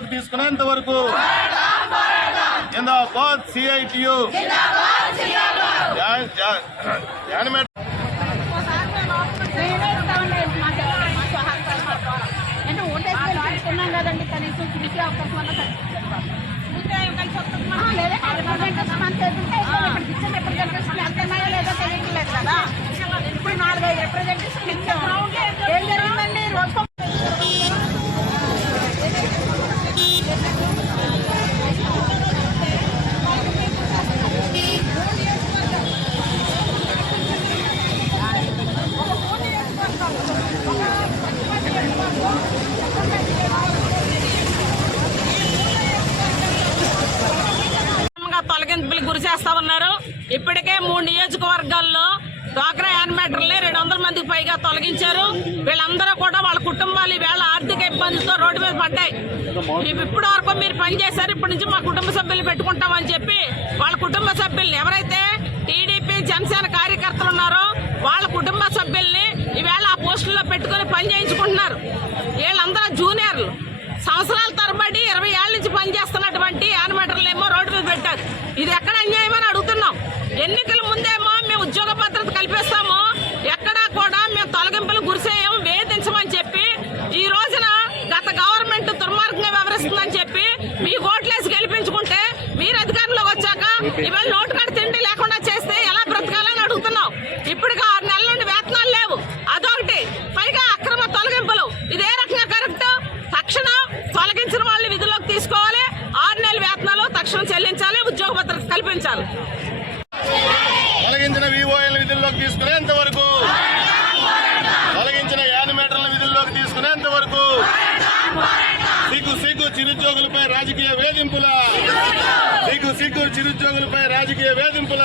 విధుల్లోకి తీసుకునేంత వరకు జిందాబాద్ సిఐటియు. అంటే ఓటేసి కదండి కనీసం చూసే అవకాశం అన్న రిప్రజెంటేషన్ చేస్తా ఉన్నారు ఇప్పటికే మూడు నియోజకవర్గాల్లో డ్వాక్రా యానిమేటర్లని రెండు వందల మందికి పైగా తొలగించారు. వీళ్ళందరూ కూడా వాళ్ళ కుటుంబాలు ఈవేళ ఆర్థిక ఇబ్బందులతో రోడ్డు మీద పడ్డాయి. ఇప్పటి వరకు మీరు పనిచేశారు ఇప్పటి నుంచి మా కుటుంబ సభ్యులు పెట్టుకుంటామని చెప్పి వాళ్ళ కుటుంబ సభ్యులు ఎవరైతే టీడీపీ జనసేన కార్యకర్తలు ఉన్నారో వాళ్ళ కుటుంబ సభ్యుల్ని ఈవేళ ఆ పోస్టుల్లో పెట్టుకొని పని చేయించుకుంటున్నారు. వీళ్ళందరూ జూనియర్లు. సంవత్సరాల తరబడి ఇరవై ఏళ్ళ నుంచి పనిచేస్తున్నటువంటి యానిమేటర్లు ఏమో రోడ్డు మీద పెట్టారు. ఇది ఎక్కడ అన్యాయం అని అడుగుతున్నాం ఎన్నికల ముందేమో మేము ఉద్యోగ భద్రత కల్పిస్తాము ఎక్కడా కూడా మేము తొలగింపులు గురిసేయం వేధించమని చెప్పి ఈ రోజున గత గవర్నమెంట్ దుర్మార్గంగా వ్యవహరిస్తుందని చెప్పి మీ ఓట్లేసి గెలిపించుకుంటే మీరు అధికారంలోకి వచ్చాక ఇవాళ నోటు కాడ తిండి లేకుండా చేస్తే ఎలా బ్రతకాలని అడుగుతున్నాం ఇప్పటికి ఆరు నెలల నుండి వేతనాలు లేవు అదొకటి పైగా అక్రమ తొలగింపులు ఇది ఏ రకంగా కరెక్ట్ తక్షణం తొలగించిన వాళ్ళని విధుల్లోకి తీసుకోవాలి. ఆరు నెలల వేతనాలు తక్షణం చెల్లించాలి ఉద్యోగ భద్రత కల్పించాలి. తొలగించిన వివోఎల్ విధుల్లోకి తీసుకునేంత వరకు. తొలగించిన యానిమేటర్ల విధుల్లోకి తీసుకునేంత వరకు. సిగ్గు సిగ్గు చిరుద్యోగులపై రాజకీయ వేధింపుల. సిగ్గు సిగ్గు చిరుద్యోగులపై రాజకీయ వేధింపుల.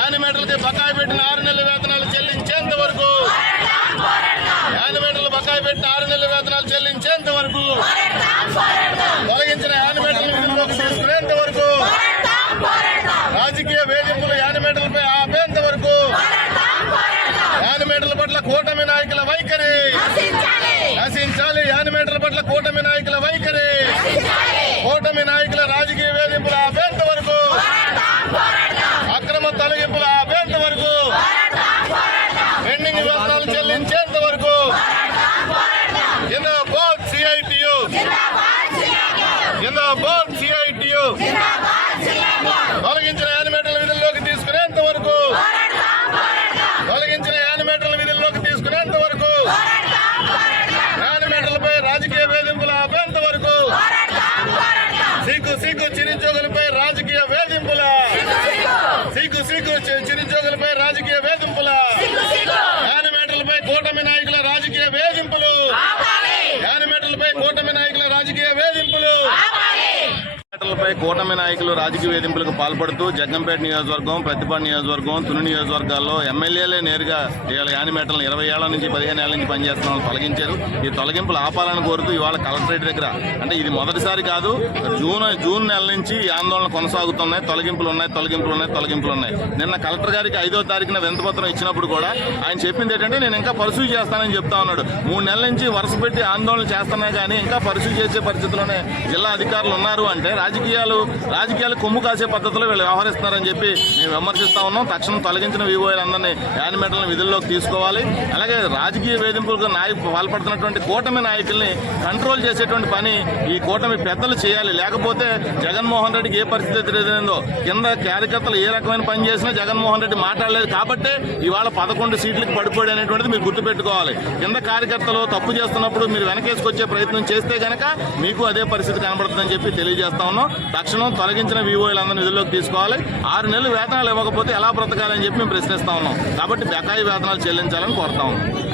యానిమేటర్లకి బకాయి పెట్టిన ఆరు నెలల వేతనాలు చెల్లించేంత వరకు యానిమేటర్లు బకాయి పెట్టిన ఆరు నెలల వేతనాలు చెల్లించేంత వరకు తొలగించిన యానిమేటర్ల విధుల్లోకి తీసుకునేంత వరకు రాజకీయ వేధింపులు యానిమేటర్లపై ఆపేంత వరకు యానిమేటర్ల పట్ల కూటమి నాయకుల వైఖరి నశించాలి యానిమేటర్ల పట్ల కూటమి నాయకుల వైఖరి. కూటమి నాయకుల రాజకీయ వేధింపుల ఆపేంత వరకు. అక్రమ తొలగింపుల ఆపేంత వరకు. పెండింగ్ వేతనాలు చెల్లించేంత వరకు. జిందాబాద్ సిఐటియు. జిందాబాద్ సిఐటియు. తొలగించిన యానిమేటర్ల విధుల్లోకి తీసుకునేంత వరకు. తొలగించిన యానిమేటర్ల సిగ్గు చిరుద్యోగులపై రాజకీయ వేధింపుల. సిగ్గు సిగ్గు చి- చిరుద్యోగులపై రాజకీయ వేధింపుల. యానిమేటర్లపై కూటమి నాయకుల రాజకీయ వేధింపులు. యానిమేటర్లపై కూటమి నాయకులు రాజకీయ వేధింపులకు పాల్పడుతూ జగ్గంపేట నియోజకవర్గం ప్రతిపాడు నియోజకవర్గం తుని నియోజకవర్గాల్లో ఎమ్మెల్యేలే నేరుగా వీళ్ళ యానిమేటర్లను ఇరవై ఏళ్ళ నుంచి పదిహేను ఏళ్ళ నుంచి పనిచేస్తున్న తొలగించారు. ఈ తొలగింపులు ఆపాలని కోరుతూ ఇవాళ కలెక్టరేట్ దగ్గర అంటే ఇది మొదటిసారి కాదు జూన్ జూన్ నెల నుంచి ఈ ఆందోళన కొనసాగుతున్నాయి. తొలగింపులు ఉన్నాయి తొలగింపులు ఉన్నాయి తొలగింపులు ఉన్నాయి. నిన్న కలెక్టర్ గారికి ఐదో తారీఖున వినతిపత్రం ఇచ్చినప్పుడు కూడా ఆయన చెప్పింది ఏంటంటే నేను ఇంకా పరిశీలి చేస్తానని చెప్తా ఉన్నాడు. మూడు నెలల నుంచి వరుస పెట్టి ఆందోళన చేస్తున్నాయి కానీ ఇంకా పరిశీలి చేసే పరిస్థితిలోనే జిల్లా అధికారులు ఉన్నారు అంటే రాజకీయ రాజకీయాలు రాజకీయాలు కొమ్ము కాసే పద్ధతిలో వీళ్ళు వ్యవహరిస్తున్నారని చెప్పి మేము విమర్శిస్తా ఉన్నాం. తక్షణం తొలగించిన వివోలందరినీ యానిమేటర్లను విధుల్లోకి తీసుకోవాలి. అలాగే రాజకీయ వేధింపులకు నాయకు పాల్పడుతున్నటువంటి కూటమి నాయకుల్ని కంట్రోల్ చేసేటువంటి పని ఈ కూటమి పెద్దలు చేయాలి. లేకపోతే జగన్మోహన్ రెడ్డికి ఏ పరిస్థితి ఎదురైందో కింద కార్యకర్తలు ఏ రకమైన పని చేసినా జగన్మోహన్ రెడ్డి మాట్లాడలేదు కాబట్టి ఇవాళ పదకొండు సీట్లకు పడిపోయాడు అనేటువంటిది మీరు గుర్తుపెట్టుకోవాలి. కింద కార్యకర్తలు తప్పు చేస్తున్నప్పుడు మీరు వెనకేసుకొచ్చే ప్రయత్నం చేస్తే కనుక మీకు అదే పరిస్థితి కనబడుతుందని చెప్పి తెలియజేస్తా ఉన్నాం. తక్షణం తొలగించిన వివోలందరినీ నిధుల్లోకి తీసుకోవాలి. ఆరు నెలలు వేతనాలు ఇవ్వకపోతే ఎలా బ్రతకాలని చెప్పి మేము ప్రశ్నిస్తా ఉన్నాం. కాబట్టి బకాయి వేతనాలు చెల్లించాలని కోరుతా ఉన్నాం.